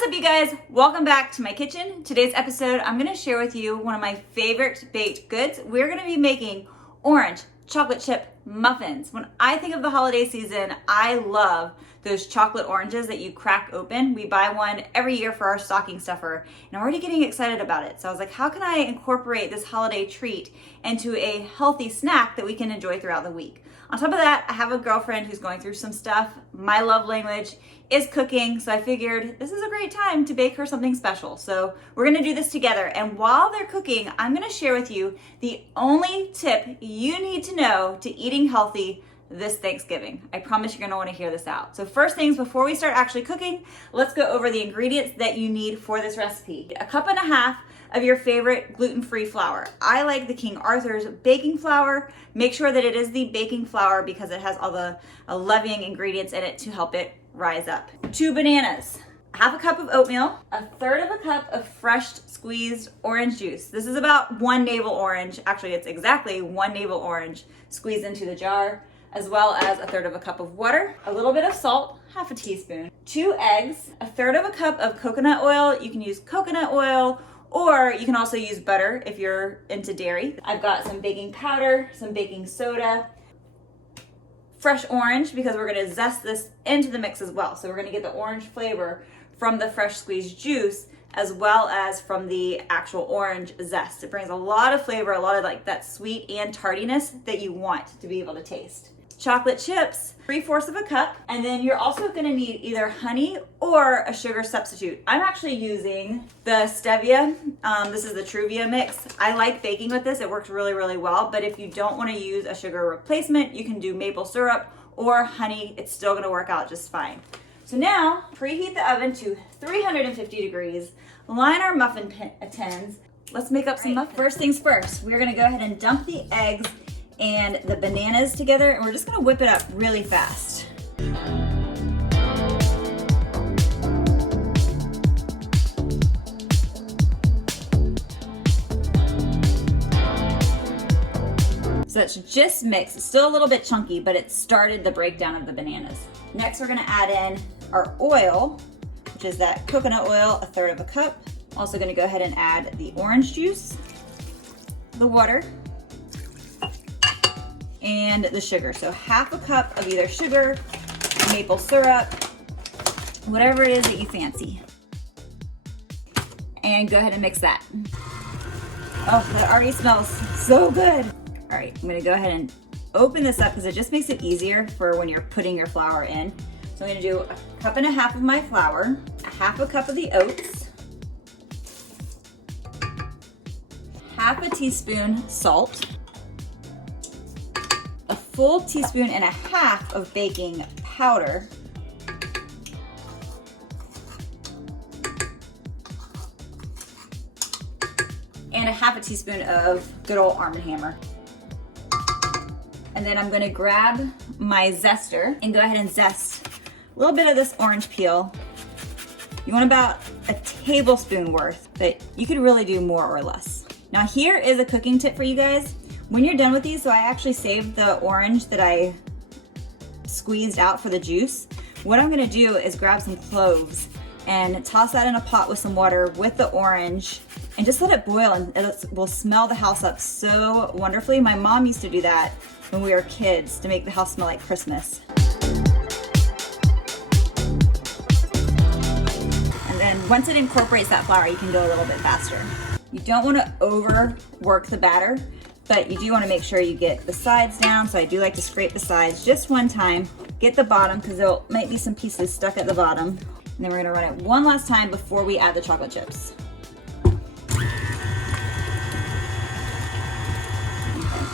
What's up, you guys? Welcome back to my kitchen. Today's episode, I'm gonna share with you one of my favorite baked goods. We're gonna be making orange chocolate chip muffins. When I think of the holiday season, I love those chocolate oranges that you crack open. We buy one every year for our stocking stuffer, and I'm already getting excited about it. So I was like, how can I incorporate this holiday treat into a healthy snack that we can enjoy throughout the week? On top of that, I have a girlfriend who's going through some stuff. My love language is cooking, so I figured this is a great time to bake her something special. So we're gonna do this together, and while they're cooking, I'm gonna share with you the only tip you need to know to eating healthy this Thanksgiving. I promise you're gonna wanna hear this out. So first things, before we start actually cooking, let's go over the ingredients that you need for this recipe. 1.5 cups of your favorite gluten-free flour. I like the King Arthur's baking flour. Make sure that it is the baking flour because it has all the leavening ingredients in it to help it rise up. 2 bananas, 1/2 cup of oatmeal, 1/3 cup of fresh squeezed orange juice. This is about 1 navel orange. Actually, it's exactly 1 navel orange squeezed into the jar, as well as 1/3 cup of water, a little bit of salt, 1/2 teaspoon, 2 eggs, 1/3 cup of coconut oil. You can use coconut oil, or you can also use butter if you're into dairy. I've got some baking powder, some baking soda, fresh orange because we're gonna zest this into the mix as well. So we're gonna get the orange flavor from the fresh squeezed juice as well as from the actual orange zest. It brings a lot of flavor, a lot of like that sweet and tardiness that you want to be able to taste. Chocolate chips, 3/4 cup, and then you're also gonna need either honey or a sugar substitute. I'm actually using the stevia. This is the Truvia mix. I like baking with this. It works really, really well, but if you don't wanna use a sugar replacement, you can do maple syrup or honey. It's still gonna work out just fine. So now, preheat the oven to 350 degrees, line our muffin tins. Let's make up some muffins. First things first, we're gonna go ahead and dump the eggs and the bananas together, and we're just gonna whip it up really fast. So that's just mixed. It's still a little bit chunky, but it started the breakdown of the bananas. Next, we're gonna add in our oil, which is that coconut oil, 1/3 cup. Also gonna go ahead and add the orange juice, the water, and the sugar. So 1/2 cup of either sugar, maple syrup, whatever it is that you fancy. And go ahead and mix that. Oh, that already smells so good. All right, I'm gonna go ahead and open this up because it just makes it easier for when you're putting your flour in. So I'm gonna do 1.5 cups of my flour, 1/2 cup of the oats, 1/2 teaspoon salt, a full teaspoon and a half of baking powder, and 1/2 teaspoon of good old Arm & Hammer. And then I'm gonna grab my zester and go ahead and zest a little bit of this orange peel. You want about a tablespoon worth, but you could really do more or less. Now here is a cooking tip for you guys. When you're done with these, so I actually saved the orange that I squeezed out for the juice. What I'm gonna do is grab some cloves and toss that in a pot with some water with the orange and just let it boil, and it will smell the house up so wonderfully. My mom used to do that when we were kids to make the house smell like Christmas. And then once it incorporates that flour, you can go a little bit faster. You don't wanna overwork the batter, but you do wanna make sure you get the sides down. So I do like to scrape the sides just one time, get the bottom because there might be some pieces stuck at the bottom. And then we're gonna run it one last time before we add the chocolate chips.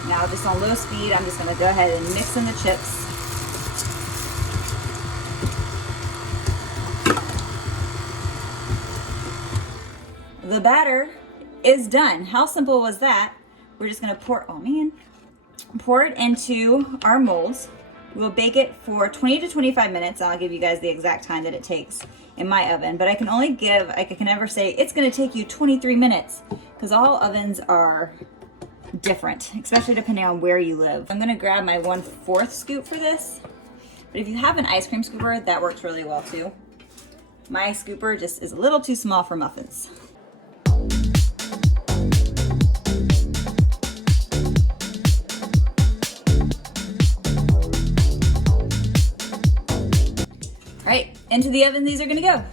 Now just on low speed, I'm just gonna go ahead and mix in the chips. The batter is done. How simple was that? We're just gonna pour it into our molds. We'll bake it for 20 to 25 minutes. I'll give you guys the exact time that it takes in my oven, but I can never say it's gonna take you 23 minutes because all ovens are different, especially depending on where you live. I'm gonna grab my 1/4 scoop for this, but if you have an ice cream scooper, that works really well too. My scooper just is a little too small for muffins. All right, into the oven these are gonna go.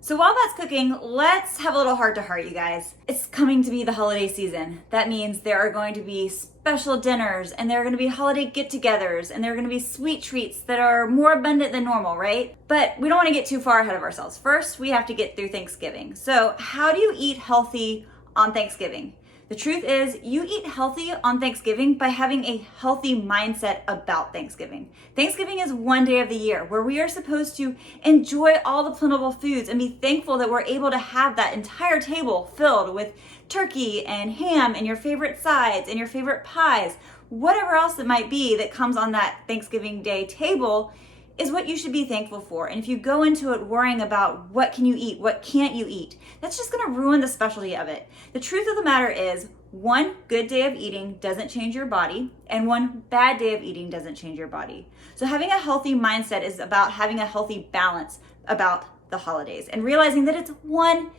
So while that's cooking, let's have a little heart to heart, you guys. It's coming to be the holiday season. That means there are going to be special dinners, and there are gonna be holiday get-togethers, and there are gonna be sweet treats that are more abundant than normal, right? But we don't wanna get too far ahead of ourselves. First, we have to get through Thanksgiving. So how do you eat healthy on Thanksgiving? The truth is, you eat healthy on Thanksgiving by having a healthy mindset about Thanksgiving. Thanksgiving is one day of the year where we are supposed to enjoy all the plentiful foods and be thankful that we're able to have that entire table filled with turkey and ham and your favorite sides and your favorite pies. Whatever else it might be that comes on that Thanksgiving Day table is what you should be thankful for. And if you go into it worrying about what can you eat, what can't you eat, that's just gonna ruin the specialty of it. The truth of the matter is, one good day of eating doesn't change your body, and one bad day of eating doesn't change your body. So having a healthy mindset is about having a healthy balance about the holidays and realizing that it's one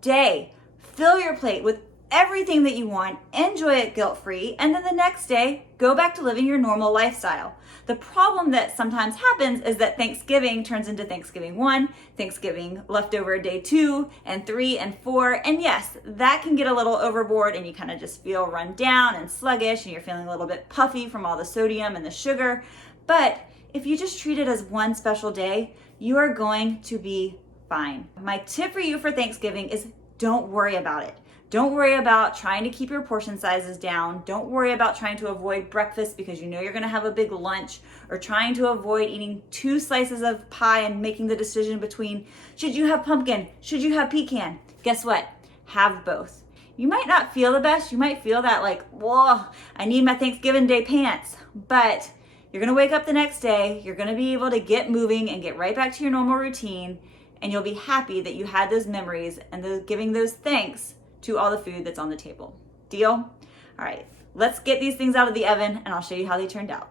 day. Fill your plate with everything that you want, enjoy it guilt-free, and then the next day, go back to living your normal lifestyle. The problem that sometimes happens is that Thanksgiving turns into Thanksgiving 1, Thanksgiving leftover day 2 and 3 and 4. And yes, that can get a little overboard and you kind of just feel run down and sluggish and you're feeling a little bit puffy from all the sodium and the sugar. But if you just treat it as one special day, you are going to be fine. My tip for you for Thanksgiving is don't worry about it. Don't worry about trying to keep your portion sizes down. Don't worry about trying to avoid breakfast because you know you're gonna have a big lunch, or trying to avoid eating 2 slices of pie and making the decision between should you have pumpkin, should you have pecan. Guess what? Have both. You might not feel the best. You might feel that like, whoa, I need my Thanksgiving Day pants. But you're gonna wake up the next day, you're gonna be able to get moving and get right back to your normal routine, and you'll be happy that you had those memories and giving those thanks to all the food that's on the table. Deal? All right, let's get these things out of the oven and I'll show you how they turned out.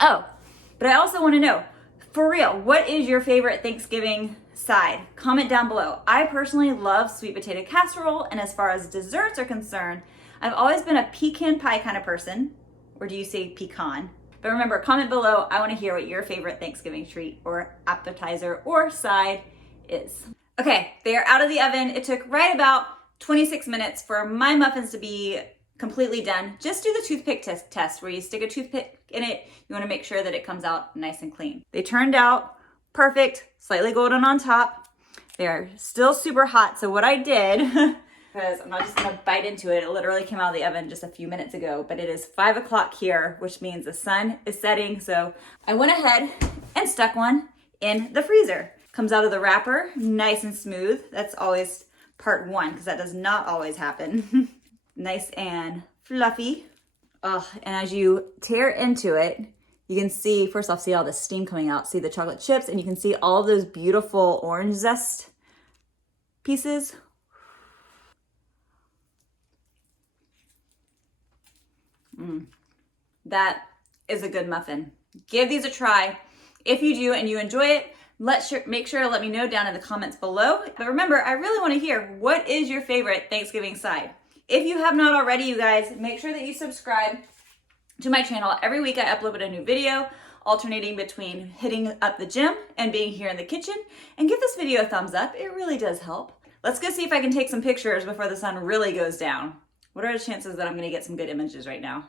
Oh, but I also wanna know, for real, what is your favorite Thanksgiving side? Comment down below. I personally love sweet potato casserole, and as far as desserts are concerned, I've always been a pecan pie kind of person, or do you say pecan? But remember, comment below, I wanna hear what your favorite Thanksgiving treat or appetizer or side is. Okay, they are out of the oven. It took right about 26 minutes for my muffins to be completely done. Just do the toothpick test where you stick a toothpick in it. You wanna make sure that it comes out nice and clean. They turned out perfect, slightly golden on top. They're still super hot. So what I did, because I'm not just gonna bite into it, it literally came out of the oven just a few minutes ago, but it is 5 o'clock here, which means the sun is setting. So I went ahead and stuck one in the freezer. Comes out of the wrapper, nice and smooth. That's always part 1, because that does not always happen. Nice and fluffy. Oh, and as you tear into it, you can see, first off, see all the steam coming out, see the chocolate chips, and you can see all of those beautiful orange zest pieces. That is a good muffin. Give these a try. If you do and you enjoy it, make sure to let me know down in the comments below. But remember, I really want to hear, what is your favorite Thanksgiving side? If you have not already, you guys, make sure that you subscribe to my channel. Every week I upload a new video, alternating between hitting up the gym and being here in the kitchen. And give this video a thumbs up. It really does help. Let's go see if I can take some pictures before the sun really goes down. What are the chances that I'm going to get some good images right now?